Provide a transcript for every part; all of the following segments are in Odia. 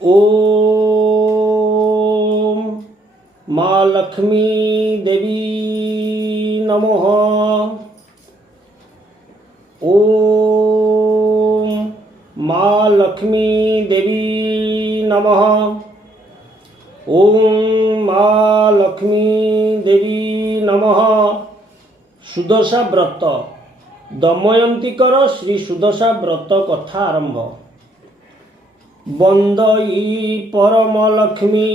ओम माँ लक्ष्मी देवी नमः। ओम माँ लक्ष्मी देवी नमः। ओम माँ लक्ष्मी देवी नमः। सुदशा व्रत दमयंतीकर श्री सुदशा व्रत कथा आरंभ। बंदई परम लक्ष्मी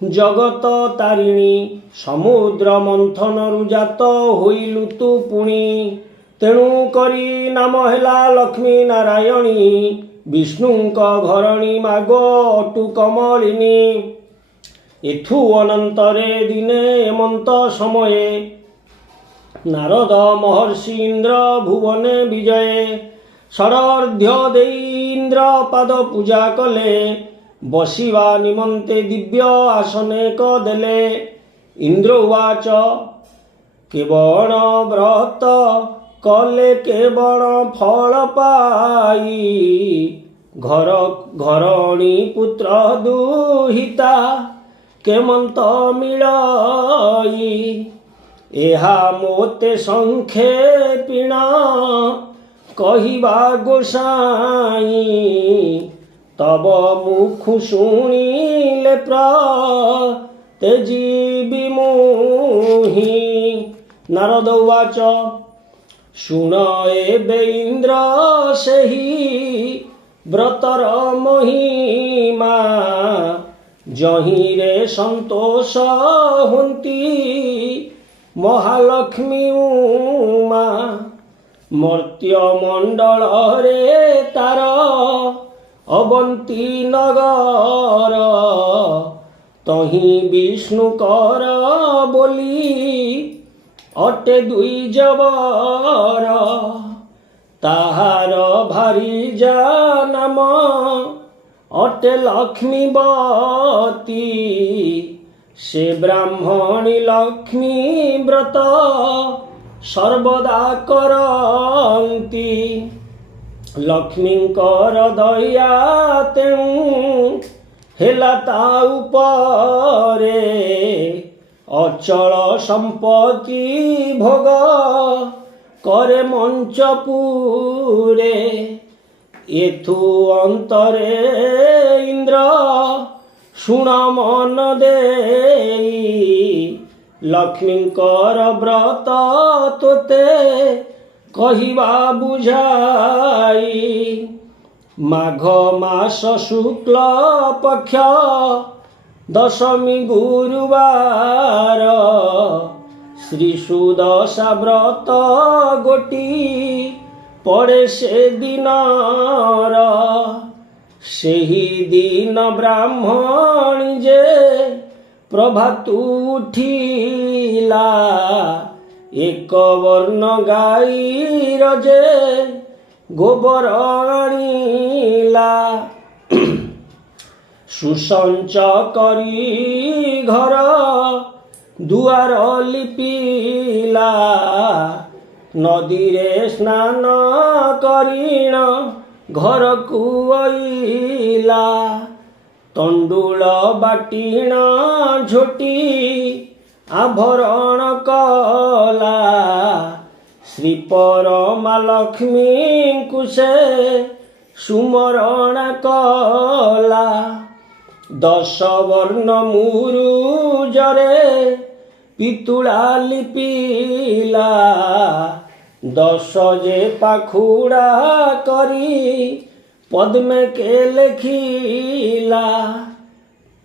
जगत तारिणी समुद्र मंथन जात होइलु तु पुणी तेणु करी नाम हेला लक्ष्मी नारायणी विष्णुंक घरणी माग अटु कमलिनी। एथु अनंतरे दिने एमंत समये नारद महर्षि इंद्र भुवने विजये षडार्घ्य देई इंद्र पाद पूजा कले बसिवा निमंते दिव्य आसने देले। इंद्र उवाच केवल व्रत कले केवल फल पाई घर घरणी पुत्र दुहिता केमंत मिलाई। एहा मोते संक्षेपिण कहिबा गोसाई तब मुखु शुणिले तेजीबि मुहि। नारद उवाच शुण एबे इंद्र सेहि व्रतर महिमा जहिरे संतोष हुंती महालक्ष्मी उमा। मर्त्य मंडल रे तार अवंती नगर तही विष्णु कर बोली अटे दुई जबर। ताहार भारी जा नाम अटे लक्ष्मीवती से ब्राह्मणी लक्ष्मी व्रत सर्वदा करंती। लक्ष्मींकर दया तेणु हेला ता उपरे अचल संपत्ति भोग करे मंचपुरे। एथु अंतरे इंद्र शुण मन देई लक्ष्मींकर व्रत तोते कहिबा बुझाई। माघ मास शुक्ल पक्ष दशमी गुरुवार श्री सुदशा व्रत गोटी पड़े से दिनर। सेही दिन ब्राह्मणी जे प्रभातु उठिला एक वर्ण गाई रजे गोबर आनिला। सुसंच करी घर दुआर लिपिला नदी रे स्नान करीण घर को आइला। तंडुल बाटीण झोटी आभरण कला श्री परमा लक्ष्मी कुशे सुमरण कला। 10 वर्ण मुरुजरे पितुला लिपिला 10 जे पाखुड़ा करी पद्मे के लेखिला।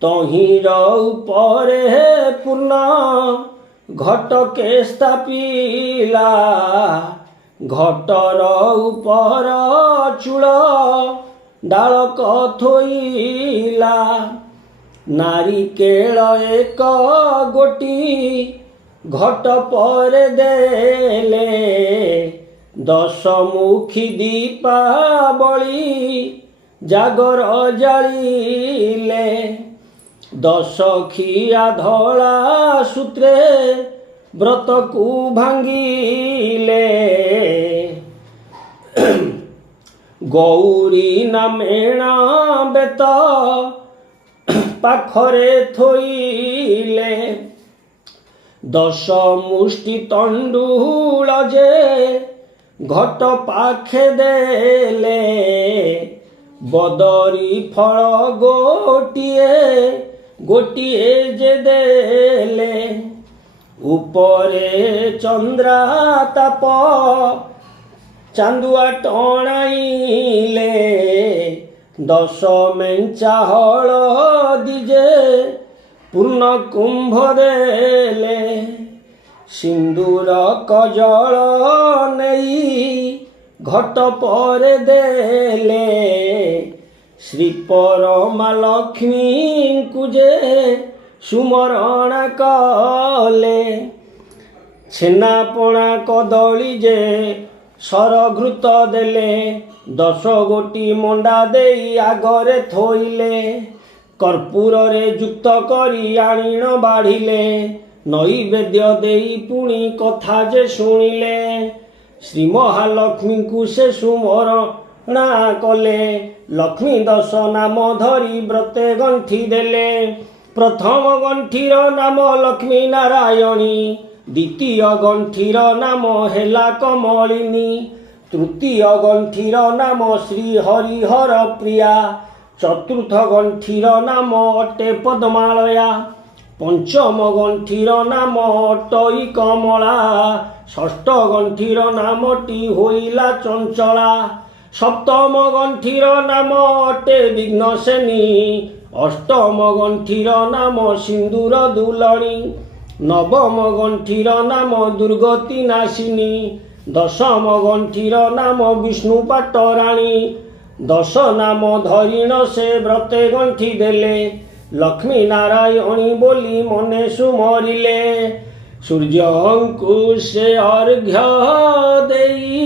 तहिर उपरे पूर्ण घट के स्थापिला घटर उपर चूल डालक थोइला। नारिकेल एक गोटी घट पर देले 10 मुखी दीपावली जागर जालिले। 10 खिया धला सूत्रे व्रत को भांगिले। ଗୌରୀ ନାମେଣା ବେତ ପାଖରେ ଥୋଇଲେ, 10 ମୁଷ୍ଟି ତଣ୍ଡୁଳ ଯେ ଘଟ ପାଖେ ଦେଲେ, ବଦରୀ ଫଳ ଗୋଟିଏ ଗୋଟିଏ ଯେ ଦେଲେ, ଉପରେ ଚନ୍ଦ୍ରାତାପ ଚାନ୍ଦୁଆ ଟଣାଇଲେ, 10 ମେଞ୍ଚା ହଳଦୀ ଯେ ପୂର୍ଣ୍ଣ କୁମ୍ଭ ଦେଲେ, ସିନ୍ଦୁର କଜଳ ନେଇ ଘଟ ପରେ ଦେଲେ, ଶ୍ରୀପରମା ଲକ୍ଷ୍ମୀଙ୍କୁ ଯେ ସୁମରଣା କଲେ, ଛେନାପଣା କଦଳୀ ଯେ ସରଘୃତ ଦେଲେ, 10 ଗୋଟି ମଣ୍ଡା ଦେଇ ଆଗରେ ଥୋଇଲେ, କର୍ପୂରରେ ଯୁକ୍ତ କରି ଆଣିଣ ବାଢ଼ିଲେ, ନୈବେଦ୍ୟ ଦେଇ ପୁଣି କଥା ଯେ ଶୁଣିଲେ, ଶ୍ରୀ ମହାଲକ୍ଷ୍ମୀଙ୍କୁ ସେ ସୁମରଣା କଲେ, ଲକ୍ଷ୍ମୀ 10 ନାମ ଧରି ବ୍ରତେ ଗଣ୍ଠି ଦେଲେ, ପ୍ରଥମ ଗଣ୍ଠିର ନାମ ଲକ୍ଷ୍ମୀ ନାରାୟଣୀ, ଦ୍ୱିତୀୟ ଗଣ୍ଠିର ନାମ ହେଲା କମଳିନୀ, ତୃତୀୟ ଗଣ୍ଠିର ନାମ ଶ୍ରୀ ହରିହର ପ୍ରିୟା, ଚତୁର୍ଥ ଗଣ୍ଠିର ନାମ ଅଟେ ପଦ୍ମାଳୟା, ପଞ୍ଚମ ଗଣ୍ଠିର ନାମ ଅଟଇ କମଳା, ଷଷ୍ଠ ଗଣ୍ଠିର ନାମଟି ହୋଇଲା ଚଞ୍ଚଳା, ସପ୍ତମ ଗଣ୍ଠିର ନାମ ଅଟେ ବିଘ୍ନସେନୀ, ଅଷ୍ଟମ ଗଣ୍ଠିର ନାମ ସିନ୍ଦୁର ଦୁଲଣୀ, ନବମ ଗଣ୍ଠିର ନାମ ଦୁର୍ଗତି ନାଶିନୀ, 10ମ ଗଣ୍ଠିର ନାମ ବିଷ୍ଣୁ ପାଟରାଣୀ, 10 ନାମ ଧରିଣ ସେ ବ୍ରତେ ଗଣ୍ଠି ଦେଲେ, ଲକ୍ଷ୍ମୀ ନାରାୟଣୀ ବୋଲି ମନେ ସୁମରିଲେ, ସୂର୍ଯ୍ୟଙ୍କୁ ସେ ଅର୍ଘ୍ୟ ଦେଇ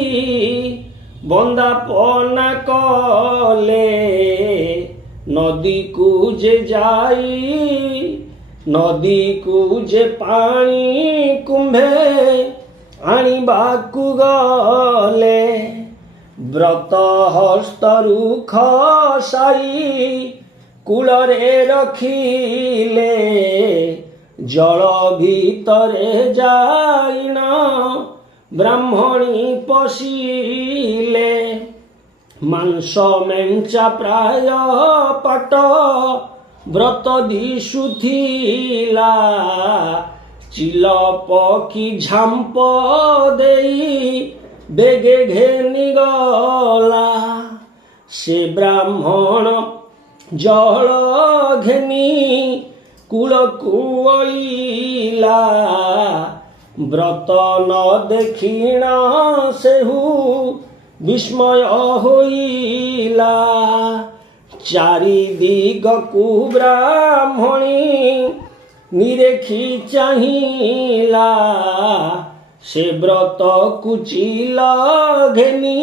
ବନ୍ଦାପନା କଲେ, ନଦୀକୁ ଯେ ପାଣି କୁମ୍ଭେ ଆଣିବାକୁ ଗଲେ, ବ୍ରତ ହସ୍ତରୁ ଖସାଇ କୂଳରେ ରଖିଲେ, ଜଳ ଭିତରେ ଯାଇଣ ବ୍ରାହ୍ମଣୀ ପଶିଲେ, ମାଂସ ମେଞ୍ଚା ପ୍ରାୟ ପାଟ ବ୍ରତ ଦିଶୁଥିଲା, ଚିଲ ପକ୍ଷୀ ଝାମ୍ପ ଦେଇ ବେଗେ ଘେନିଗଲା, ସେ ବ୍ରାହ୍ମଣ ଜଳ ଘେନି କୂଳକୁ ଅଇଲା, ବ୍ରତ ନ ଦେଖିଣ ସେହୁ ବିସ୍ମୟ ହୋଇଲା, ଚାରିଦିଗକୁ ବ୍ରାହ୍ମଣୀ ନିରେଖି ଚାହିଁଲା, ସେ ବ୍ରତକୁ ଚିଲ ଘେନି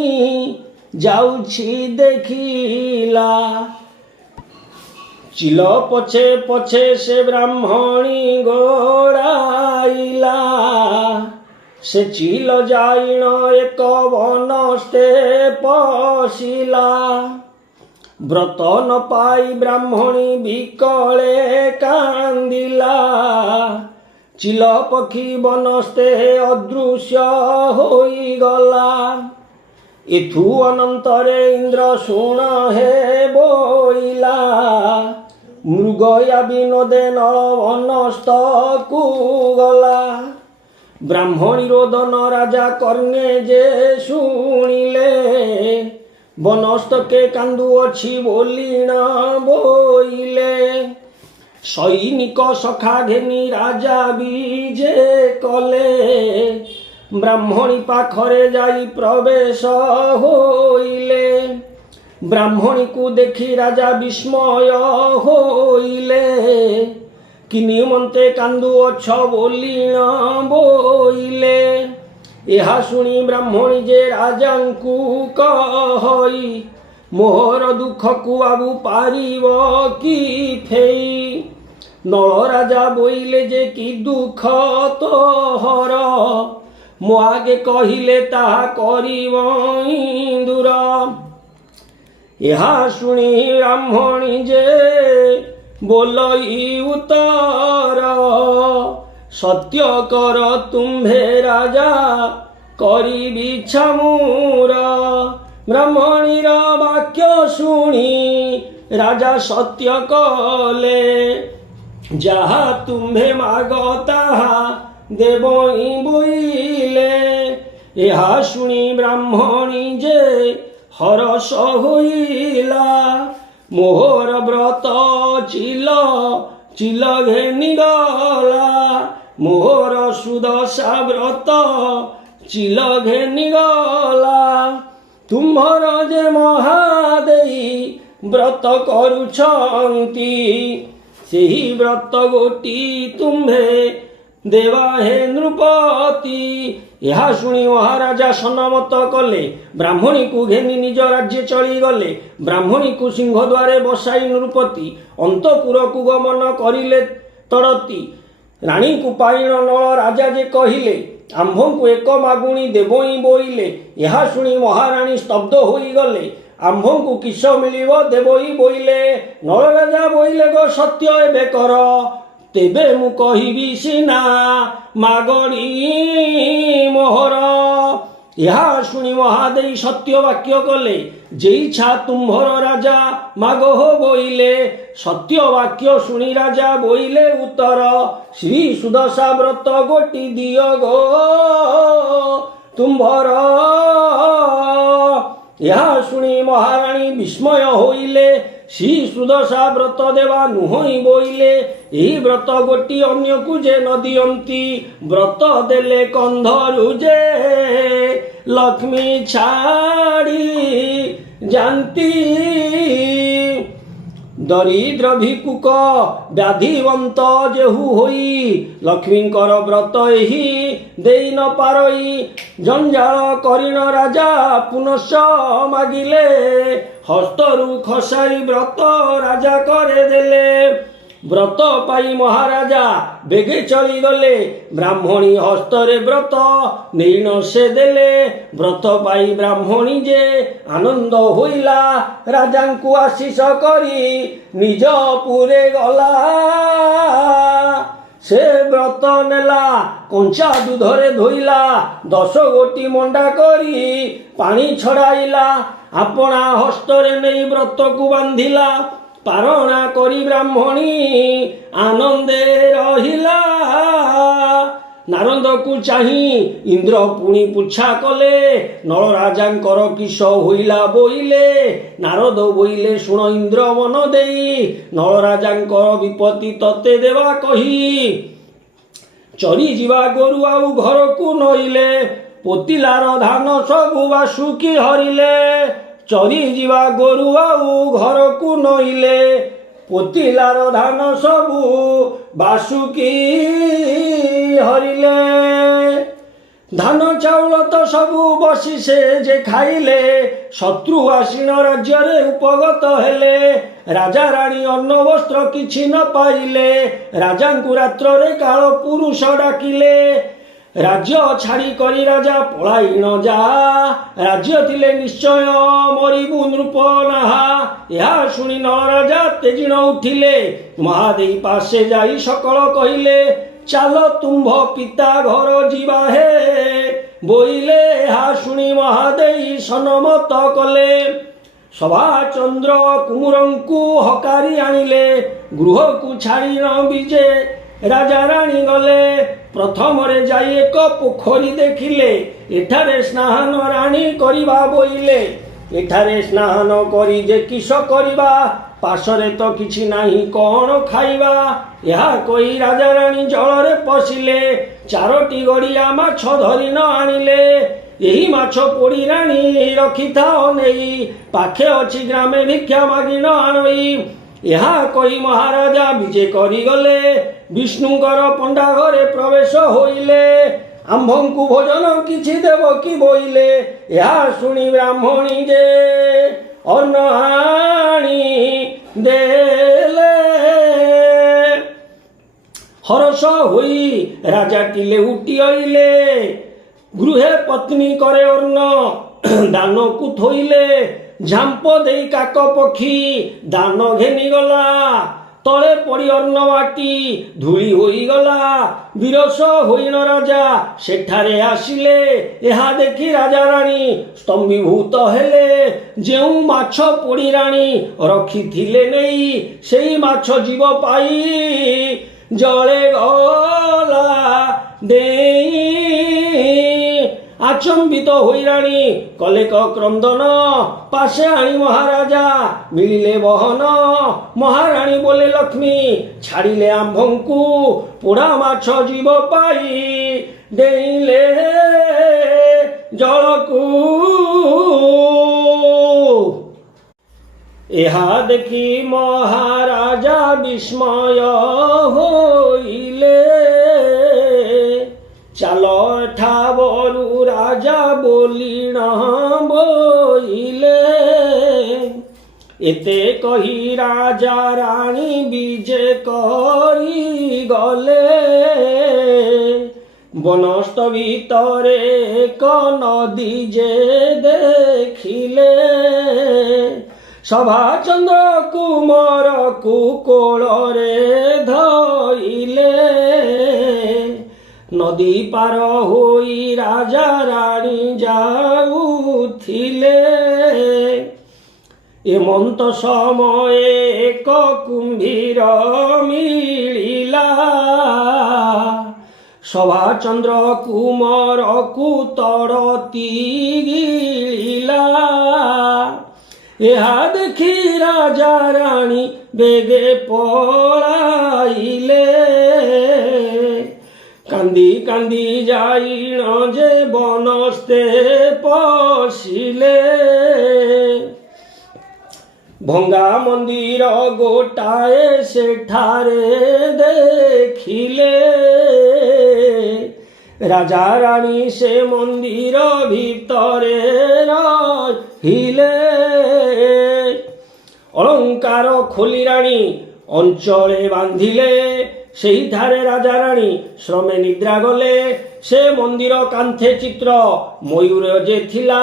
ଯାଉଛି ଦେଖିଲା, ଚିଲ ପଛେ ପଛେ ସେ ବ୍ରାହ୍ମଣୀ ଗୋଡ଼ାଇଲା, ସେ ଚିଲ ଯାଇଣ ଏକ ବନସ୍ତେ ପଶିଲା, ବ୍ରତ ନ ପାଇ ବ୍ରାହ୍ମଣୀ ବିକଳେ କାନ୍ଦିଲା, ଚିଲ ପକ୍ଷୀ ବନସ୍ତେ ଅଦୃଶ୍ୟ ହୋଇଗଲା, ଏଥୁ ଅନନ୍ତରେ ଇନ୍ଦ୍ର ଶୁଣ ହେ ବୋଇଲା, ମୃଗୟା ବିନୋଦେ ନଳ ବନସ୍ତକୁ ଗଲା, ବ୍ରାହ୍ମଣୀ ରୋଦନ ରାଜା କର୍ଣ୍ଣେ ଯେ ଶୁଣିଲେ, ବନସ୍ତକେ କାନ୍ଦୁଅଛି ବୋଲିଣ ବୋଇଲେ, ସୈନିକ ସଖା ଘେନି ରାଜା ବିଜେ କଲେ, ବ୍ରାହ୍ମଣୀ ପାଖରେ ଯାଇ ପ୍ରବେଶ ହୋଇଲେ, ବ୍ରାହ୍ମଣୀକୁ ଦେଖି ରାଜା ବିସ୍ମୟ ହୋଇଲେ, କି ନିମନ୍ତେ କାନ୍ଦୁଅଛ ବୋଲିଣ ବୋଇଲେ, ଏହା ଶୁଣି ବ୍ରାହ୍ମଣୀ ଯେ ରାଜାଙ୍କୁ କହି, ମୋର ଦୁଃଖକୁ ଆଉ ପାରିବ କି ଫେଇ, ନଳ ରାଜା ବୋଇଲେ ଯେ କି ଦୁଃଖ ତୋହର, ମୋ ଆଗେ କହିଲେ ତାହା କରିବ ଦୂର, ଏହା ଶୁଣି ବ୍ରାହ୍ମଣୀ ଯେ ବୋଲଇ ଉତ୍ତର, ସତ୍ୟ କର ତୁମ୍ଭେ ରାଜା କରିବି ଛାମୁର। ବ୍ରାହ୍ମଣୀର ବାକ୍ୟ ଶୁଣି ରାଜା ସତ୍ୟ କଲେ, ଯାହା ତୁମ୍ଭେ ମାଗ ତାହା ଦେବଇ ବୋଇଲେ। ଏହା ଶୁଣି ବ୍ରାହ୍ମଣୀ ଯେ ହରଷ ହୋଇଲା, ମୋହର ବ୍ରତ ଚିଲ ଚିଲ ଘେନିଗଲା। ମୋହର ସୁଦଶା ବ୍ରତ ଚିଲ ଘେନିଗଲା। ତୁମ୍ଭର ଯେ ମହାଦେଇ ବ୍ରତ କରୁଛନ୍ତି, ସେହି ବ୍ରତ ଗୋଟି ତୁମ୍ଭେ ଦେବା ହେ ନୃପତି। ଏହା ଶୁଣି ମହାରାଜା ସନମତ କଲେ, ବ୍ରାହ୍ମଣୀକୁ ଘେନି ନିଜ ରାଜ୍ୟ ଚଳିଗଲେ। ବ୍ରାହ୍ମଣୀକୁ ସିଂହ ଦ୍ୱାରେ ବସାଇ ନୃପତି ଅନ୍ତପୁରକୁ ଗମନ କରିଲେ ତଡ଼ତି। ରାଣୀକୁ ପାଇଣ ନଳ ରାଜା ଯେ କହିଲେ, ଆମ୍ଭଙ୍କୁ ଏକ ମାଗୁଣି ଦେବଇଁ ବୋଇଲେ। ଏହା ଶୁଣି ମହାରାଣୀ ସ୍ତବ୍ଧ ହୋଇଗଲେ। ଆମ୍ଭଙ୍କୁ କିସ ମିଳିବ ଦେବଇ ବୋଇଲେ? ନଳ ରାଜା ବୋଇଲେ, ଗୋ ସତ୍ୟ ଏବେ କର, ତେବେ ମୁଁ କହିବି ସିନା ମାଗଣି ମୋହର। ଏହା ଶୁଣି ମହାଦେଇ ସତ୍ୟ ବାକ୍ୟ କଲେ, ଯେ ଇଚ୍ଛା ତୁମ୍ଭର ରାଜା ମାଗ ହୋ ବୋଇଲେ। ସତ୍ୟ ବାକ୍ୟ ଶୁଣି ରାଜା ବୋଇଲେ ଉତ୍ତର, ଶ୍ରୀ ସୁଦଶା ବ୍ରତ ଗୋଟି ଦିଅ ଗୋ ତୁମ୍ଭର। ଏହା ଶୁଣି ମହାରାଣୀ ବିସ୍ମୟ ହୋଇଲେ, ଶ୍ରୀ ସୁଦଶା ବ୍ରତ ଦେବା ନୁହଁଇ ବୋଇଲେ। ଏହି ବ୍ରତ ଗୋଟି ଅନ୍ୟକୁ ଯେ ନ ଦିଅନ୍ତି, ବ୍ରତ ଦେଲେ କନ୍ଧରୁ ଯେ ଲକ୍ଷ୍ମୀ ଛାଡ଼ି ଯାନ୍ତି। ଦରିଦ୍ର ଭିକୁକ ବ୍ୟାଧିବନ୍ତ ଯେହୁ ହୋଇ, ଲକ୍ଷ୍ମୀଙ୍କର ବ୍ରତ ଏହି ଦେଇ ନ ପାରଇ। ଜଞ୍ଜାଳ କରିଣ ରାଜା ପୁନଶ୍ଚ ମାଗିଲେ, ହସ୍ତରୁ ଖସାଇ ବ୍ରତ ରାଜା করে ଦେଲେ। ବ୍ରତ ପାଇ ମହାରାଜା ବେଗେ ଚଳିଗଲେ। ବ୍ରାହ୍ମଣୀ ହସ୍ତରେ ବ୍ରତ ନେଇ ନ ସେ ଦେଲେ। ବ୍ରତ ପାଇ ବ୍ରାହ୍ମଣୀ ଯେ ଆନନ୍ଦ ହୋଇଲା, ରାଜାଙ୍କୁ ଆଶିଷ କରି ନିଜ ପୁରେ ଗଲା। ସେ ବ୍ରତ ନେଲା କଞ୍ଚା ଦୁଧରେ ଧୋଇଲା, 10 ଗୋଟି ମଣ୍ଡା କରି ପାଣି ଛଡ଼ାଇଲା। ଆପଣା ହସ୍ତରେ ନେଇ ବ୍ରତକୁ ବାନ୍ଧିଲା, ପାରଣା କରି ବ୍ରାହ୍ମଣୀ ଆନନ୍ଦେ ରହିଲା। ନାରଦକୁ ଚାହିଁ ଇନ୍ଦ୍ର ପୁଣି ପୁଚ୍ଛା କଲେ, ନଳ ରାଜାଙ୍କର କିସ ହୋଇଲା ବୋଇଲେ। ନାରଦ ବୋଇଲେ, ଶୁଣ ଇନ୍ଦ୍ର ମନ ଦେଇ, ନଳ ରାଜାଙ୍କର ବିପତ୍ତି ତତେ ଦେବା କହି। ଚରି ଯିବା ଗୋରୁ ଆଉ ଘରକୁ ନଇଲେ, ପୋତିଲାର ଧାନ ସବୁ ବାସୁକି ହରିଲେ। ଚରି ଯିବା ଗୋରୁ ଆଉ ଘରକୁ ନଇଲେ, ପୋତିଲାର ଧାନ ସବୁ ବାସୁକି ହରିଲେ। ଧାନ ଚାଉଳ ତ ସବୁ ବସି ସେ ଯେ ଖାଇଲେ, ଶତ୍ରୁ ଆସୀନ ରାଜ୍ୟରେ ଉପଗତ ହେଲେ। ରାଜା ରାଣୀ ଅନ୍ନ ବସ୍ତ୍ର କିଛି ନ ପାଇଲେ, ରାଜାଙ୍କୁ ରାତ୍ରରେ କାଳ ପୁରୁଷ ଡାକିଲେ। ରାଜ୍ୟ ଛାଡ଼ି କରି ରାଜା ପଳାଇ ନ ଯା, ରାଜ୍ୟ ଥିଲେ ନିଶ୍ଚୟ ମରିବୁ ନୃପ ନାହା। ଏହା ଶୁଣି ନଳ ରାଜା ତେଜିଣ ଉଠିଲେ, ମହାଦେଇ ପାଶେ ଯାଇ ସକଳ କହିଲେ, ଚାଲ ତୁମ୍ଭ ପିତା ଘର ଯିବା ହେ ବୋଇଲେ। ଏହା ଶୁଣି ମହାଦେଇ ସନମତ କଲେ। ସଭାଚନ୍ଦ୍ର କୁମୁରଙ୍କୁ ହକାରି ଆଣିଲେ, ଗୃହକୁ ଛାଡ଼ି ନ ବିଜେ ରାଜା ରାଣୀ ଗଲେ। ପ୍ରଥମରେ ଯାଇ ଏକ ପୋଖରୀ ଦେଖିଲେ, ଏଠାରେ ସ୍ନାନ ରାଣୀ କରିବା ବୋଇଲେ। ଏଠାରେ ସ୍ନାନ କରି ଯେ କିସ କରିବା, ପାଶରେ ତ କିଛି ନାହିଁ କଣ ଖାଇବା। ଏହା କହି ରାଜା ରାଣୀ ଜଳରେ ପଶିଲେ, 4ଟି ଗଡ଼ିଆ ମାଛ ଧରି ନ ଆଣିଲେ। ଏହି ମାଛ ପୋଡ଼ି ରାଣୀ ରଖିଥାଅ ନେଇ, ପାଖେ ଅଛି ଗ୍ରାମେ ଭିକ୍ଷା ମାଗି ନ ଆଣଇ। ଏହା କହି ମହାରାଜା ବିଜେ କରିଗଲେ, ବିଷ୍ଣୁଙ୍କର ପଣ୍ଡା ଘରେ ପ୍ରବେଶ ହୋଇଲେ। ଆମ୍ଭଙ୍କୁ ଭୋଜନ କିଛି ଦେବ କି ବୋଇଲେ। ଏହା ଶୁଣି ବ୍ରାହ୍ମଣୀ ଯେ ଅନ୍ନ ଆଣି ଦେଲେ। ହରଷ ହୋଇ ରାଜାଟି ଲେଉଟି ଅଇଲେ, ଗୃହେ ପତ୍ନୀ କରେ ଅନ୍ନ ଦାନକୁ ଥୋଇଲେ। ଝାମ୍ପ ଦେଇ କାକ ପକ୍ଷୀ ଦାନ ଘେନିଗଲା। ତଳେ ପଡ଼ି ଅନ୍ନ ବାଟି ଧୂଳି ହୋଇଗଲା। ବିରସ ହୋଇଣ ରାଜା ସେଠାରେ ଆସିଲେ। ଏହା ଦେଖି ରାଜା ରାଣୀ ସ୍ତମ୍ଭୀଭୂତ ହେଲେ। ଯେଉଁ ମାଛ ପୋଡ଼ି ରାଣୀ ରଖିଥିଲେ ନେଇ, ସେଇ ମାଛ ଜୀବ ପାଇ ଜଳେ ଗଲା ଡେଇଁ। ଆଚମ୍ବିତ ହୋଇ ରାଣୀ କଲେ କ୍ରନ୍ଦନ। ପାଶେ ଆଣି ମହାରାଜା ମିଳିଲେ ବହନ। ମହାରାଣୀ ବୋଲେ ଲକ୍ଷ୍ମୀ ଛାଡ଼ିଲେ ଆମ୍ଭଙ୍କୁ। ପୋଡ଼ା ମାଛ ଜୀବ ପାଇ ଡେଇଁଲେ ଜଳକୁ। ଏହା ଦେଖି ମହାରାଜା ବିସ୍ମୟ ହୋଇଲେ। ଚାଲ ଏଠାବରୁ ରାଜା ବୋଲିଣ ବୋଇଲେ। ଏତେ କହି ରାଜା ରାଣୀ ବିଜେ କରି ଗଲେ। ବନସ୍ତ ଭିତରେ ଏକ ନଦୀ ଯେ ଦେଖିଲେ। ସଭାଚନ୍ଦ୍ର କୁମରକୁ କୋଳରେ ଧଇଲେ। ନଦୀ ପାର ହୋଇ ରାଜା ରାଣୀ ଯାଉଥିଲେ। ଏମନ୍ତ ସମୟେ ଏକ କୁମ୍ଭୀର ମିଳିଲା। ସଭାଚନ୍ଦ୍ର କୁମରକୁ ତଡ଼ତି ଗିଳିଲା। ଏହା ଦେଖି ରାଜା ରାଣୀ ବେଗେ ପଳାଇଲେ। କାନ୍ଦି କାନ୍ଦି ଯାଇଣ ଯେ ବନସ୍ତେ ପଶିଲେ। ଭଙ୍ଗା ମନ୍ଦିର ଗୋଟାଏ ସେଠାରେ ଦେଖିଲେ। ରାଜା ରାଣୀ ସେ ମନ୍ଦିର ଭିତରେ ରହିଲେ। ଅଳଙ୍କାର ଖୋଲି ରାଣୀ ଅଞ୍ଚଳେ ବାନ୍ଧିଲେ। ସେହିଠାରେ ରାଜା ରାଣୀ ଶ୍ରମେ ନିଦ୍ରା ଗଲେ। ସେ ମନ୍ଦିର କାନ୍ଥେ ଚିତ୍ର ମୟୂର ଯେ ଥିଲା।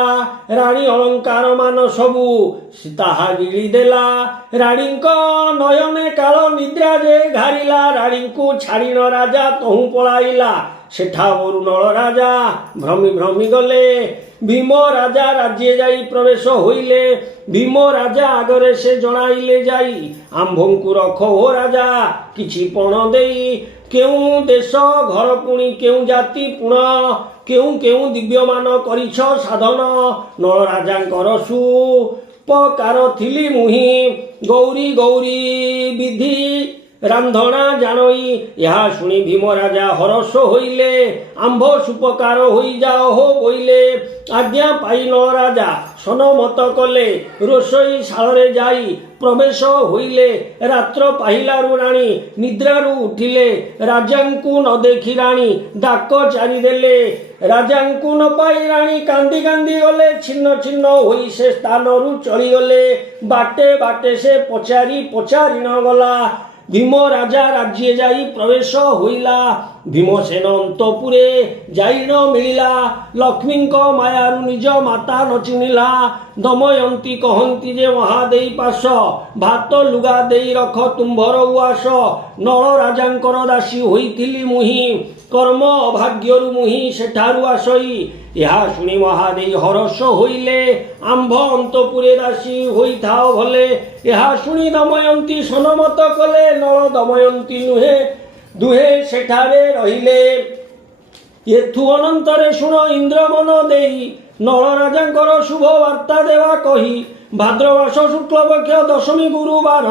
ରାଣୀ ଅଳଙ୍କାର ମାନ ସବୁ ତାହା ଗିଳିଦେଲା। ରାଣୀଙ୍କ ନୟନେ କାଳ ନିଦ୍ରା ଯେ ଘାରିଲା। ରାଣୀଙ୍କୁ ଛାଡ଼ିନ ରାଜା ତହୁଁ ପଳାଇଲା। ସେଠାବରୁ ନଳ ରାଜା ଭ୍ରମି ଭ୍ରମି ଗଲେ। ଭୀମ ରାଜା ରାଜ୍ୟ ଯାଇ ପ୍ରବେଶ ହୋଇଲେ। ଭୀମ ରାଜା ଆଗରେ ସେ ଜଣାଇଲେ ଯାଇ, ଆମ୍ଭଙ୍କୁ ରଖ ଓ ରାଜା କିଛି ପଣ ଦେଇ। କେଉଁ ଦେଶ ଘର ପୁଣି କେଉଁ ଜାତି ପୁଣ। କେଉଁ କେଉଁ ଦିବ୍ୟମାନ କରିଛ ସାଧନ। ନଳ ରାଜାଙ୍କର ସୁପକାର ଥିଲି ମୁହିଁ। ଗୌରୀ ଗୌରୀ ବିଧି ରାନ୍ଧଣା ଜାଣଇ। ଏହା ଶୁଣି ଭୀମ ରାଜା ହରଷ ହୋଇଲେ। ଆମ୍ଭ ସୁପକାର ହୋଇଯାଅ ହୋ ବୋଇଲେ। ଆଜ୍ଞା ପାଇ ନଳ ରାଜା ସନମତ କଲେ। ରୋଷେଇ ଶାଳରେ ଯାଇ ପ୍ରବେଶ ହୋଇଲେ। ରାତ୍ର ପାହିଲାରୁ ରାଣୀ ନିଦ୍ରାରୁ ଉଠିଲେ। ରାଜାଙ୍କୁ ନ ଦେଖି ରାଣୀ ଡାକ ଚାରିଦେଲେ। ରାଜାଙ୍କୁ ନ ପାଇ ରାଣୀ କାନ୍ଦି କାନ୍ଦି ଗଲେ। ଛିନ୍ନ ଛିନ୍ନ ହୋଇ ସେ ସ୍ଥାନରୁ ଚଳିଗଲେ। ବାଟେ ବାଟେ ସେ ପଚାରି ନ ଗଲା। ଭୀମ ରାଜା ରାଜ୍ୟ ଯାଇ ପ୍ରବେଶ ହୋଇଲା। ଭୀମସେନ ଅନ୍ତପୁରେ ଯାଇ ନ ମିଳିଲା। ଲକ୍ଷ୍ମୀଙ୍କ ମାୟାରୁ ନିଜ ମାତା ନ ଚିହ୍ନିଲା। ଦମୟନ୍ତୀ କହନ୍ତି ଯେ ମହାଦେଇ ପାଶ। ଭାତ ଲୁଗା ଦେଇ ରଖ ତୁମ୍ଭର ଉଆସ। ନଳ ରାଜାଙ୍କର ଦାସୀ ହୋଇଥିଲି ମୁହିଁ। କର୍ମ ଅଭାଗ୍ୟରୁ ମୁହିଁ ସେଠାରୁ ଆସଇ। ଏହା ଶୁଣି ମହାଦେଇ ହରଷ ହୋଇଲେ। ଆମ୍ଭ ଅନ୍ତପୁରେ ଦାସୀ ହୋଇଥାଅ ଭଲେ। ଏହା ଶୁଣି ଦମୟନ୍ତୀ ସନମତ କଲେ। ନଳ ଦମୟନ୍ତୀ ଦୁହେଁ ସେଠାରେ ରହିଲେ। ଏଥୁ ଅନନ୍ତରେ ଶୁଣ ଇନ୍ଦ୍ର ମନ ଦେଇ। ନଳ ରାଜାଙ୍କର ଶୁଭ ବାର୍ତ୍ତା ଦେବା କହି। ଭାଦ୍ରମାସ ଶୁକ୍ଳପକ୍ଷ ଦଶମୀ ଗୁରୁବାର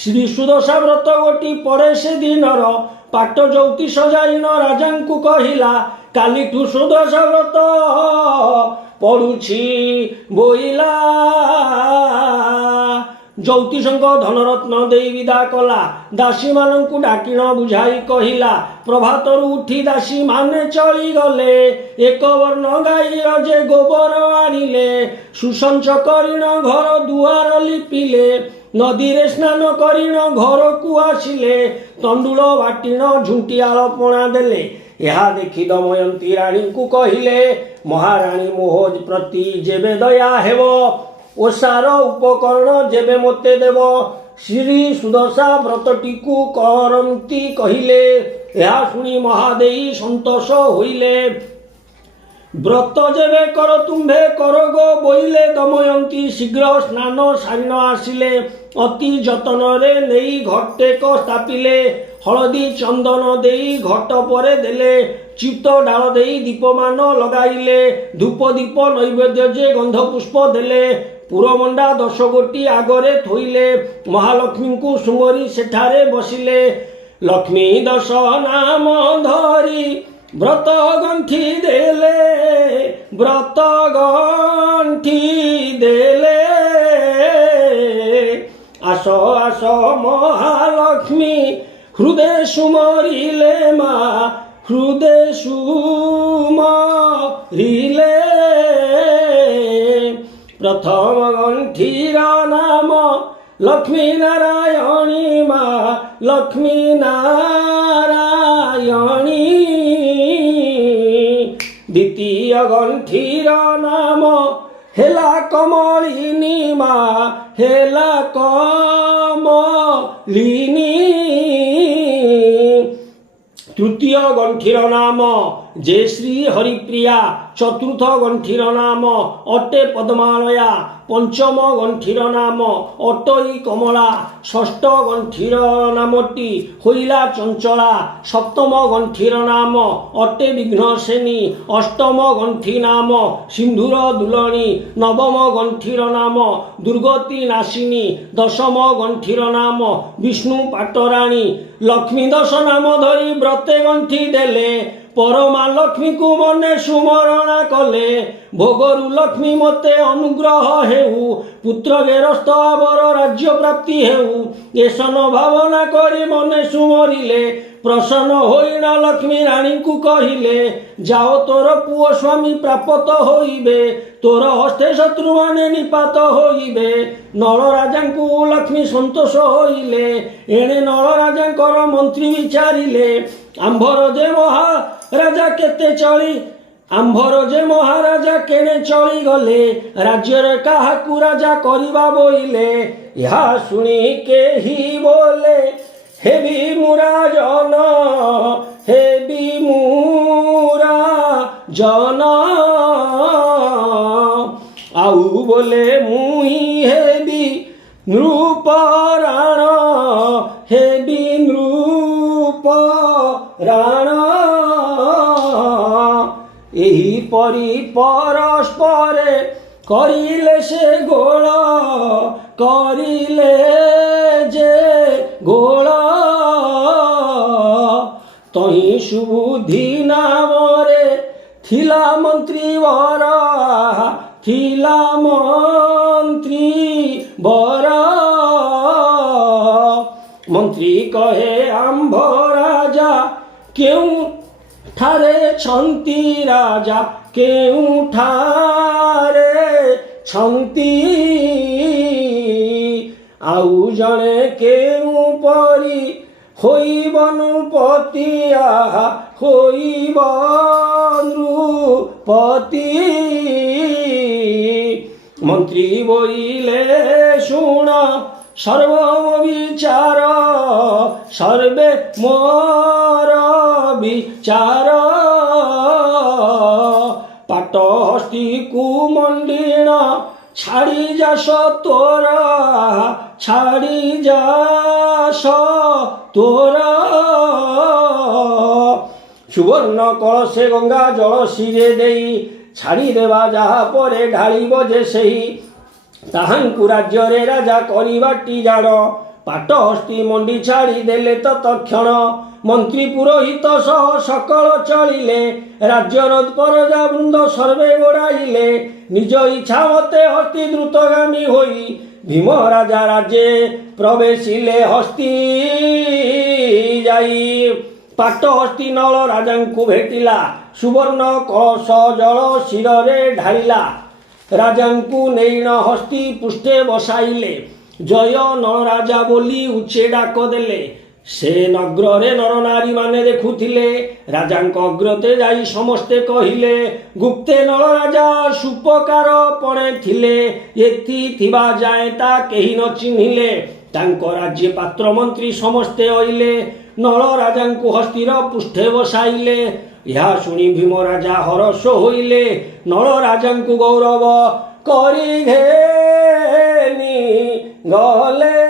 ଶ୍ରୀ ସୁଦଶା ବ୍ରତ ଗୋଟି ପଡ଼େ ସେ ଦିନର। ପାଟ ଜ୍ୟୋତିଷ ଯାଇନ ରାଜାଙ୍କୁ କହିଲା। କାଲିଠୁ ସୁଦଶା ବ୍ରତ ପଡୁଛି ବୋଇଲା। ଜ୍ୟୋତିଷଙ୍କ ଧନରତ୍ନ ଦେଇ ବିଦା କଲା। ଦାସୀମାନଙ୍କୁ ଡାକିଣ ବୁଝାଇ କହିଲା। ପ୍ରଭାତରୁ ଉଠି ଦାସୀ ମାନେ ଚଳିଗଲେ। ଏକ ବର୍ଣ୍ଣ ଗାଈର ଯେ ଗୋବର ଆଣିଲେ। ସୁସଞ୍ଚ କରିଣ ଘର ଦୁଆର ଲିପିଲେ। ନଦୀରେ ସ୍ନାନ କରିଣ ଘରକୁ ଆସିଲେ। ତଣ୍ଡୁଳ ବାଟିଣ ଝୁଣ୍ଟିଆଳ ପଣା ଦେଲେ। ଏହା ଦେଖି ଦମୟନ୍ତୀ ରାଣୀଙ୍କୁ କହିଲେ, ମହାରାଣୀ ମୋହ ପ୍ରତି ଯେବେ ଦୟା ହେବ ଓଷାର ଉପକରଣ ଯେବେ ମୋତେ ଦେବ। ଶ୍ରୀ ସୁଦଶା ବ୍ରତଟିକୁ କରନ୍ତି କହିଲେ। ଏହା ଶୁଣି ମହାଦେଇ ସନ୍ତୋଷ ହୋଇଲେ। ବ୍ରତ ଯେବେ କର ତୁମ୍ଭେ କର ଗୋ ବୋଇଲେ। ଦମୟନ୍ତୀ ଶୀଘ୍ର ସ୍ନାନ ସାରିଣ ଆସିଲେ। ଅତି ଯତନରେ ନେଇ ଘଟେକ ସ୍ଥାପିଲେ। ହଳଦୀ ଚନ୍ଦନ ଦେଇ ଘଟ ପରେ ଦେଲେ। ଚିତ ଡାଳ ଦେଇ ଦୀପମାନ ଲଗାଇଲେ। ଧୂପ ଦୀପ ନୈବେଦ୍ୟ ଯେ ଗନ୍ଧ ପୁଷ୍ପ ଦେଲେ। ପୁରମଣ୍ଡା 10 ଗୋଟି ଆଗରେ ଥୋଇଲେ। ମହାଲକ୍ଷ୍ମୀଙ୍କୁ ସୁମରି ସେଠାରେ ବସିଲେ। ଲକ୍ଷ୍ମୀ 10 ନାମ ଧରି ବ୍ରତ ଗଣ୍ଠି ଦେଲେ। ବ୍ରତ ଗଣ୍ଠି ଦେଲେ। ଆସ ଆସ ମହାଲକ୍ଷ୍ମୀ ହୃଦେ ସୁମରିଲେ। ମା ହୃଦେ ସୁମରିଲେ। ପ୍ରଥମ ଗଣ୍ଠିର ନାମ ଲକ୍ଷ୍ମୀ ନାରାୟଣୀ। ମା ଲକ୍ଷ୍ମୀ ନାରାୟଣୀ। ଦ୍ୱିତୀୟ ଗଣ୍ଠିର ନାମ ହେଲା କମଳିନୀ। ମା ହେଲା କମଳିନୀ। ତୃତୀୟ ଗଣ୍ଠିର ନାମ ଯେ ଶ୍ରୀ ହରିପ୍ରିୟା। ଚତୁର୍ଥ ଗଣ୍ଠିର ନାମ ଅଟେ ପଦ୍ମାଳୟା। ପଞ୍ଚମ ଗଣ୍ଠିର ନାମ ଅଟଇ କମଳା। ଷଷ୍ଠ ଗଣ୍ଠିର ନାମଟି ହୋଇଲା ଚଞ୍ଚଳା। ସପ୍ତମ ଗଣ୍ଠିର ନାମ ଅଟେ ବିଘ୍ନସେନୀ। ଅଷ୍ଟମ ଗଣ୍ଠି ନାମ ସିନ୍ଧୁର ଦୁଲଣୀ। ନବମ ଗଣ୍ଠିର ନାମ ଦୁର୍ଗତି ନାଶିନୀ। ଦଶମ ଗଣ୍ଠିର ନାମ ବିଷ୍ଣୁ ପାଟରାଣୀ। ଲକ୍ଷ୍ମୀ 10 ନାମ ଧରି ବ୍ରତେ ଗଣ୍ଠି ଦେଲେ। ପରମା ଲକ୍ଷ୍ମୀକୁ ମନେ ସୁମରଣା କଲେ। ଭୋଗରୁ ଲକ୍ଷ୍ମୀ ମୋତେ ଅନୁଗ୍ରହ ହେଉ। ପୁତ୍ର ଗେରସ୍ତ ଆବର ରାଜ୍ୟ ପ୍ରାପ୍ତି ହେଉ। ଏସନ ଭାବନା କରି ମନେ ସୁମରିଲେ। ପ୍ରସନ୍ନ ହୋଇନ ଲକ୍ଷ୍ମୀ ରାଣୀଙ୍କୁ କହିଲେ। ଯାଅ ତୋର ପୁଅ ସ୍ୱାମୀ ପ୍ରାପତ ହୋଇବେ। ତୋର ହସ୍ତେ ଶତ୍ରୁମାନେ ନିପାତ ହୋଇବେ। ନଳ ରାଜାଙ୍କୁ ଲକ୍ଷ୍ମୀ ସନ୍ତୋଷ ହୋଇଲେ। ଏଣେ ନଳ ରାଜାଙ୍କର ମନ୍ତ୍ରୀ ବିଚାରିଲେ। ଆମ୍ଭର ଯେ ମହାରାଜା କେତେ ଚଳି। ଆମ୍ଭର ଯେ ମହାରାଜା କେଣେ ଚଳିଗଲେ। ରାଜ୍ୟରେ କାହାକୁ ରାଜା କରିବା ବୋଇଲେ। ଏହା ଶୁଣି କେହି ବୋଲେ ହେବି ମୁରା ଜନ। ହେବି ମୁରା ଜନ। ଆଉ ବୋଲେ ମୁହିଁ ହେବି ନୃପରାଣ। ହେବି ନୃପରାଣ। ଏହିପରି ପରସ୍ପରେ କରିଲେ ସେ ଗୋଳ। କରିଲେ ଯେ ଗୋଳ। ତହିଁ ସୁବୁଦ୍ଧି ନାମରେ ଥିଲା ମନ୍ତ୍ରୀ ବର। ଥିଲା ମନ୍ତ୍ରୀ ବର। ମନ୍ତ୍ରୀ କହେ ଆମ୍ଭ ରାଜା କେଉଁଠାରେ ଛନ୍ତି। ରାଜା କେଉଁଠାରେ ଛନ୍ତି। ଆଉ ଜଣେ କେଉଁ ପରି ହୋଇବ ନୃପତି। ହୋଇବ ନୃପତି। ମନ୍ତ୍ରୀ ବୋଇଲେ ଶୁଣ ସର୍ବ ବିଚାର। ସର୍ବେ ମୋର ବିଚାର। ପାଟହସ୍ତୀକୁ ମଣ୍ଡିଣ ଛାଡ଼ି ଯାସ ତୋର। ଛାଡ଼ି ଯାସ ତୋର। ସୁବର୍ଣ୍ଣ କଳସେ ଗଙ୍ଗା ଜଳ ଶିରେ ଦେଇ ଛାଡ଼ିଦେବା। ଯାହା ପରେ ଢାଳିବ ଯେ ସେହି ତାହାଙ୍କୁ ରାଜ୍ୟରେ ରାଜା କରିବାଟି ଜାଣ। ପାଟହସ୍ତୀ ମଣ୍ଡି ଛାଡ଼ି ଦେଲେ ତ ତକ୍ଷଣ। ମନ୍ତ୍ରୀ ପୁରୋହିତ ସହ ସକଳ ଚଳିଲେ। ରାଜ୍ୟର ପରଜା ବୃନ୍ଦ ସର୍ବେ ଗୋଡ଼ାଇଲେ। ନିଜ ଇଚ୍ଛା ମତେ ହସ୍ତୀ ଦ୍ରୁତଗାମୀ ହୋଇ ଭୀମ ରାଜା ରାଜେ ପ୍ରବେଶିଲେ ହସ୍ତୀ ଯାଇ। ପାଟହସ୍ତୀ ନଳ ରାଜାଙ୍କୁ ଭେଟିଲା। ସୁବର୍ଣ୍ଣ କଳସ ଜଳ ଶିରରେ ଢାଳିଲା। ରାଜାଙ୍କୁ ନେଇଣ ହସ୍ତୀ ପୃଷ୍ଠେ ବସାଇଲେ। ଜୟ ନଳ ରାଜା ବୋଲି ଉଚ୍ଚେ ଡାକ ଦେଲେ। ସେ ନଗ୍ରରେ ନରନାରୀ ମାନେ ଦେଖୁଥିଲେ। ରାଜାଙ୍କ ଅଗ୍ରତେ ଯାଇ ସମସ୍ତେ କହିଲେ, ଗୁପ୍ତେ ନଳ ରାଜା ସୁପକାର ପଣେ ଥିଲେ। ଏଥି ଥିବା ଯାଏ ତା କେହି ନ ଚିହ୍ନିଲେ। ତାଙ୍କ ରାଜ୍ୟ ପାତ୍ର ମନ୍ତ୍ରୀ ସମସ୍ତେ ଅଇଲେ। ନଳ ରାଜାଙ୍କୁ ହସ୍ତିର ପୃଷ୍ଠେ ବସାଇଲେ। ଏହା ଶୁଣି ଭୀମ ରାଜା ହରଷ ହୋଇଲେ। ନଳ ରାଜାଙ୍କୁ ଗୌରବ କରି ଘେନି ଗଲେ।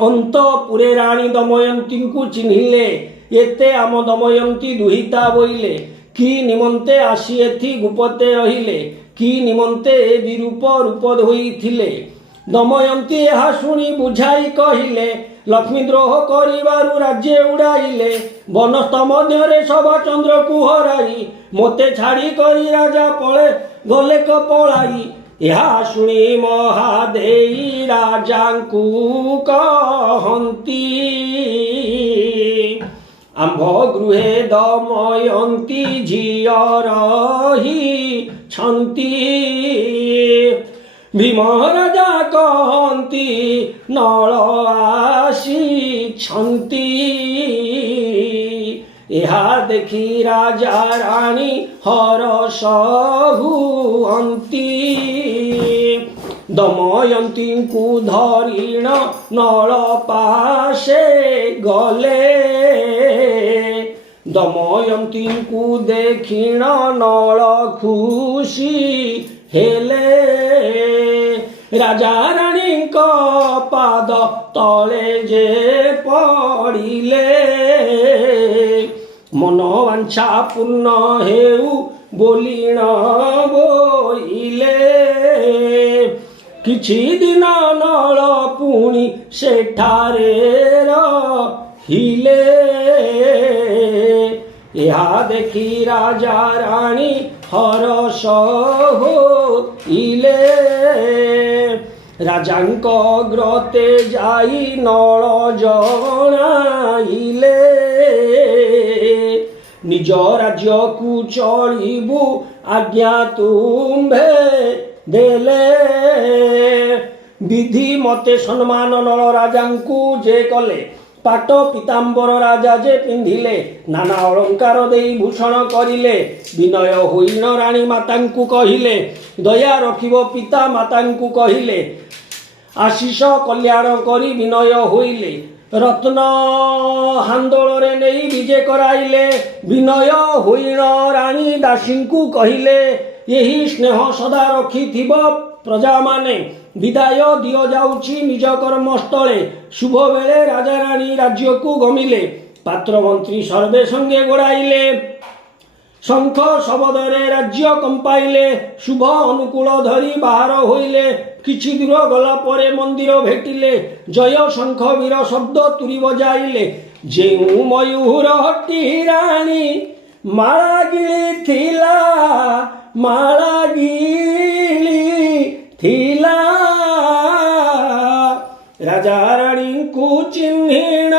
ଅନ୍ତପୁରେ ରାଣୀ ଦମୟନ୍ତୀଙ୍କୁ ଚିହ୍ନିଲେ। ଏତେ ଆମ ଦମୟନ୍ତୀ ଦୁହିତା ବୋଇଲେ। କି ନିମନ୍ତେ ଆସି ଏଥି ଗୁପତେ ରହିଲେ। କି ନିମନ୍ତେ ଏ ବିରୂପ ରୂପ ଧୋଇଥିଲେ। ଦମୟନ୍ତୀ ଏହା ଶୁଣି ବୁଝାଇ କହିଲେ, ଲକ୍ଷ୍ମୀ ଦ୍ରୋହ କରିବାରୁ ରାଜ୍ୟ ଉଡ଼ାଇଲେ। ବନସ୍ଥ ମଧ୍ୟରେ ସଭାଚନ୍ଦ୍ରକୁ ହରାଇ। ମୋତେ ଛାଡ଼ି କରି ରାଜା ପଳେ ଗଲେ ପଳାଇ। ଏହା ଶୁଣି ମହାଦେଇ ରାଜାଙ୍କୁ କହନ୍ତି, ଆମ୍ଭ ଗୃହେ ଦମୟନ୍ତୀ ଝିଅ ରହିଛନ୍ତି। ଭୀମ ରାଜା କହନ୍ତି, ନଳ ଆସିଛନ୍ତି। ଏହା ଦେଖି ରାଜା ରାଣୀ ହରଷ ହୁଅନ୍ତି। ଦମୟନ୍ତୀଙ୍କୁ ଧରିଣ ନଳ ପାଶେ ଗଲେ। ଦମୟନ୍ତୀଙ୍କୁ ଦେଖିଣ ନଳ ଖୁସି ହେଲେ। ରାଜା ରାଣୀଙ୍କ ପାଦ ତଳେ ଯେ ପଡ଼ିଲେ। ମନବାଞ୍ଛା ପୂର୍ଣ୍ଣ ହେଉ ବୋଲିଣ ବୋଇଲେ। କିଛି ଦିନ ନଳ ପୁଣି ସେଠାରେ ରହିଲେ। ଏହା ଦେଖି ରାଜା ରାଣୀ ହରଷ ହୋଇଲେ। ରାଜାଙ୍କ ଅଗ୍ରତେ ଯାଇ ନଳ ଜଣାଇଲେ। ନିଜ ରାଜ୍ୟକୁ ଚଳିବୁ ଆଜ୍ଞା ତୁମ୍ଭେ ଦେଲେ। ବିଧି ମତେ ସମ୍ମାନ ନଳ ରାଜାଙ୍କୁ ଯେ କଲେ। ପାଟ ପୀତାମ୍ବର ରାଜା ଯେ ପିନ୍ଧିଲେ। ନାନା ଅଳଙ୍କାର ଦେଇ ଭୂଷଣ କରିଲେ। ବିନୟ ହୋଇଣ ରାଣୀ ମାତାଙ୍କୁ କହିଲେ। ଦୟା ରଖିବ ପିତା ମାତାଙ୍କୁ କହିଲେ। ଆଶିଷ କଲ୍ୟାଣ କରି ବିନୟ ହୋଇଲେ। ରତ୍ନ ହାନ୍ଦୋଳରେ ନେଇ ବିଜେ କରାଇଲେ। ବିନୟ ହୋଇଣ ରାଣୀ ଦାସୀଙ୍କୁ କହିଲେ, ଏହି ସ୍ନେହ ସଦା ରଖିଥିବ ପ୍ରଜାମାନେ। ବିଦାୟ ଦିଅ ଯାଉଛି ନିଜ କର୍ମସ୍ଥଳେ। ଶୁଭ ବେଳେ ରାଜା ରାଣୀ ରାଜ୍ୟକୁ ଗମିଲେ। ପାତ୍ର ମନ୍ତ୍ରୀ ସର୍ବେ ସଙ୍ଗେ ଗୋଡ଼ାଇଲେ। ଶଙ୍ଖ ଶବଦରେ ରାଜ୍ୟ କମ୍ପାଇଲେ। ଶୁଭ ଅନୁକୂଳ ଧରି ବାହାର ହୋଇଲେ। କିଛି ଦୂର ଗଲା ପରେ ମନ୍ଦିର ଭେଟିଲେ। ଜୟ ଶଙ୍ଖ ବୀର ଶବ୍ଦ ତୁରୀ ବଜାଇଲେ। ଯେଉଁ ମୟୂର ହଟି ରାଣୀ ମାଳା ଗିଳିଥିଲା। ମାଳା ଗିଳିଥିଲା। ରାଜା ରାଣୀଙ୍କୁ ଚିହ୍ନିଣ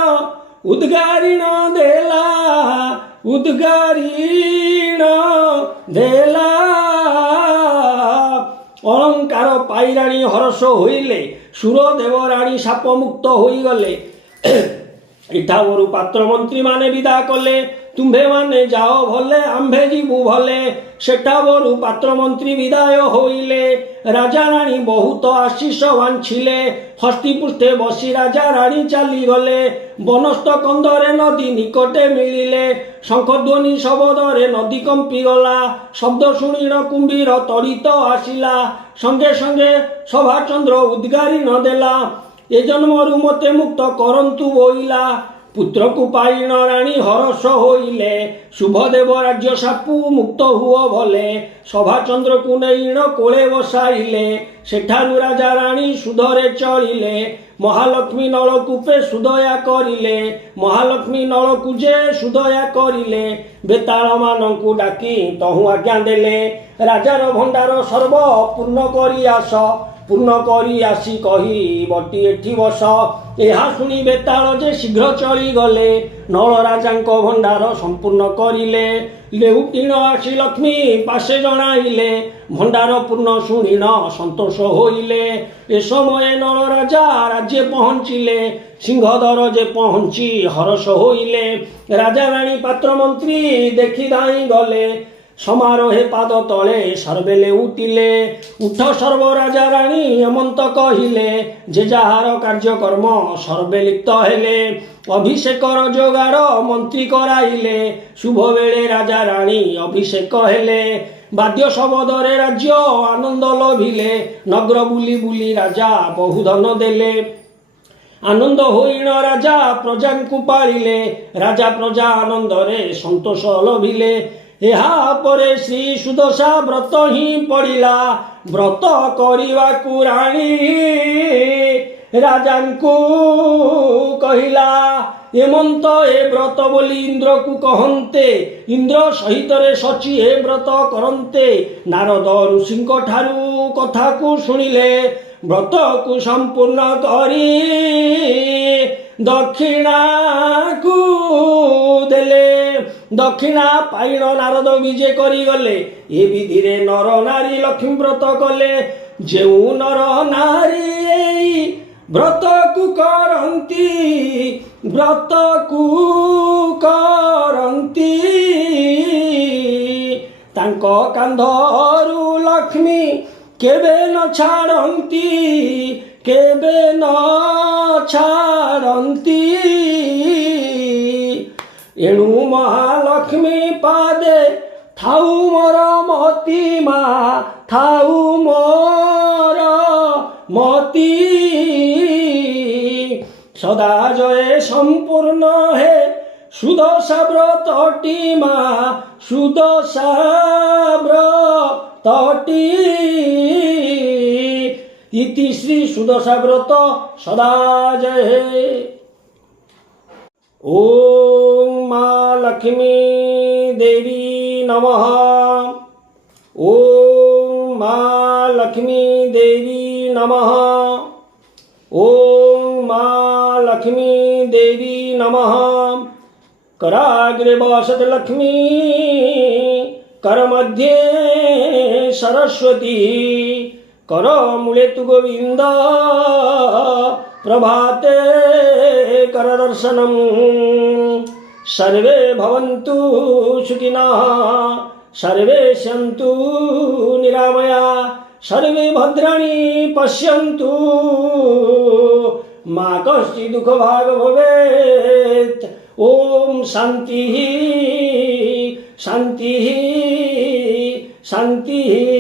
ଉଦ୍ଗାରିଣ ଦେଲା। ଉଦ୍ଗାରିଣ ଦେଲା। ଅଳଙ୍କାର ପାଇ ରାଣୀ ହରଷ ହୋଇଲେ। ସୁରଦେବ ରାଣୀ ସାପ ମୁକ୍ତ ହୋଇଗଲେ। ଏଠାବରୁ ପାତ୍ର ମନ୍ତ୍ରୀ ମାନେ ବିଦା କଲେ। ତୁମ୍ଭେ ମାନେ ଯାଅ ଭଲେ ଆମ୍ଭେ ଯିବୁ ଭଲେ। ସେଠାବରୁ ପାତ୍ର ମନ୍ତ୍ରୀ ବିଦାୟ ହୋଇଲେ। ରାଜା ରାଣୀ ବହୁତ ଆଶିଷ ବାଞ୍ଛିଲେ। ହସ୍ତିପୃଷ୍ଠେ ବସି ରାଜା ରାଣୀ ଚାଲିଗଲେ। ବନସ୍ଥ କନ୍ଦରେ ନଦୀ ନିକଟେ ମିଳିଲେ। ଶଙ୍ଖଧ୍ୱନି ଶବଦରେ ନଦୀ କମ୍ପିଗଲା। ଶବ୍ଦ ଶୁଣିଣ କୁମ୍ଭୀର ତଡ଼ିତ ଆସିଲା। ସଙ୍ଗେ ସଙ୍ଗେ ସଭାଚନ୍ଦ୍ର ଉଦ୍ଗାରିଣ ଦେଲା। ଏ ଜନ୍ମରୁ ମୋତେ ମୁକ୍ତ କରନ୍ତୁ ବୋଇଲା। ପୁତ୍ରକୁ ପାଇଣ ରାଣୀ ହରଷ ହୋଇଲେ। ଶୁଭଦେବ ରାଜ୍ୟ ସାପୁ ମୁକ୍ତ ହୁଅ ଭଲେ। ସଭାଚନ୍ଦ୍ରକୁ ନେଇଣ କୋଳେ ବସାଇଲେ। ସେଠାରୁ ରାଜା ରାଣୀ ସୁଧରେ ଚଳିଲେ। ମହାଲକ୍ଷ୍ମୀ ନଳକୂପେ ସୁଦୟା କରିଲେ। ମହାଲକ୍ଷ୍ମୀ ନଳକୂଜେ ସୁଦୟା କରିଲେ। ବେତାଳମାନଙ୍କୁ ଡାକି ତହୁଁ ଆଜ୍ଞା ଦେଲେ। ରାଜାର ଭଣ୍ଡାର ସର୍ବ ପୂର୍ଣ୍ଣ କରି ଆସ। ପୂର୍ଣ୍ଣ କରି ଆସି କହି ବଟି ଏଠି ବସ। ଏହା ଶୁଣି ବେତାଳ ଯେ ଶୀଘ୍ର ଚଳିଗଲେ, ନଳ ରାଜାଙ୍କ ଭଣ୍ଡାର ସମ୍ପୂର୍ଣ୍ଣ କରିଲେ। ଲେଉଟିଣ ଆସି ଲକ୍ଷ୍ମୀ ପାଶେ ଜଣାଇଲେ, ଭଣ୍ଡାର ପୂର୍ଣ୍ଣ ଶୁଣିଣ ସନ୍ତୋଷ ହୋଇଲେ। ଏ ସମୟରେ ନଳ ରାଜା ରାଜ୍ୟ ପହଞ୍ଚିଲେ, ସିଂହଦର ଯେ ପହଞ୍ଚି ହରଷ ହୋଇଲେ। ରାଜା ରାଣୀ ପାତ୍ର ମନ୍ତ୍ରୀ ଦେଖି ଧାଇଁ ଗଲେ, ସମାରୋହେ ପାଦ ତଳେ ସର୍ବେ ଲେଉଟିଲେ। ଉଠ ସର୍ବ ରାଜା ରାଣୀ ଏମନ୍ତ କହିଲେ, ଯେ ଯାହାର କାର୍ଯ୍ୟକର୍ମ ସର୍ବେ ଲିପ୍ତ ହେଲେ। ଅଭିଷେକର ଯୋଗାଡ଼ ମନ୍ତ୍ରୀ କରାଇଲେ, ଶୁଭ ବେଳେ ରାଜା ରାଣୀ ଅଭିଷେକ ହେଲେ। ବାଦ୍ୟ ଶବଦରେ ରାଜ୍ୟ ଆନନ୍ଦ ଲଭିଲେ, ନଗର ବୁଲି ବୁଲି ରାଜା ବହୁ ଧନ ଦେଲେ। ଆନନ୍ଦ ହୋଇଣ ରାଜା ପ୍ରଜାଙ୍କୁ ପାଳିଲେ, ରାଜା ପ୍ରଜା ଆନନ୍ଦରେ ସନ୍ତୋଷ ଲଭିଲେ। ଏହା ପରେ ଶ୍ରୀ ସୁଦଶା ବ୍ରତ ହିଁ ପଡ଼ିଲା, ବ୍ରତ କରିବାକୁ ରାଣୀ ରାଜାଙ୍କୁ କହିଲା। ଏମନ୍ତ ଏ ବ୍ରତ ବୋଲି ଇନ୍ଦ୍ରକୁ କହନ୍ତେ, ଇନ୍ଦ୍ର ସହିତରେ ସଚି ଏ ବ୍ରତ କରନ୍ତେ। ନାରଦ ଋଷିଙ୍କ ଠାରୁ କଥାକୁ ଶୁଣିଲେ, ବ୍ରତକୁ ସମ୍ପୂର୍ଣ୍ଣ କରି ଦକ୍ଷିଣାକୁ ଦେଲେ। ଦକ୍ଷିଣା ପାଇଣ ନାରଦ ବିଜେ କରିଗଲେ, ଏ ବିଧିରେ ନର ନାରୀ ଲକ୍ଷ୍ମୀ ବ୍ରତ କଲେ। ଯେଉଁ ନର ନାରୀ ଏଇ ବ୍ରତକୁ କରନ୍ତି, ବ୍ରତକୁ କରନ୍ତି, ତାଙ୍କ କାନ୍ଧରୁ ଲକ୍ଷ୍ମୀ କେବେ ନ ଛାଡ଼ନ୍ତି, କେବେ ନ ଛାଡ଼ନ୍ତି। ଏଣୁ ମହାଲକ୍ଷ୍ମୀ ପାଦେ ଥାଉ ମୋର ମତି ମା, ଥାଉ ମୋର ମତି। ସଦା ଜୟ ସମ୍ପୂର୍ଣ୍ଣ ହେ ସୁଦଶା ବ୍ରତଟି ମା, ସୁଦଶା ବ୍ରତଟି। ଇତି ଶ୍ରୀ ସୁଦଶା ବ୍ରତ ସଦା ଜୟ। ओम माँ लक्ष्मी देवी नमः। ओम माँ लक्ष्मी देवी नमः। ओम माँ लक्ष्मी देवी नमः। कराग्रे वसत लक्ष्मी, कर मध्ये सरस्वती, कर मूले तु गोविंद, प्रभाते कर दर्शनम। सर्वे भवन्तु सुखिनः, सर्वे सन्तु निरामया, सर्वे भद्राणि पश्यन्तु, मा कश्चित् दुःख भाग भवेत्। ओम शांति शांति शांति।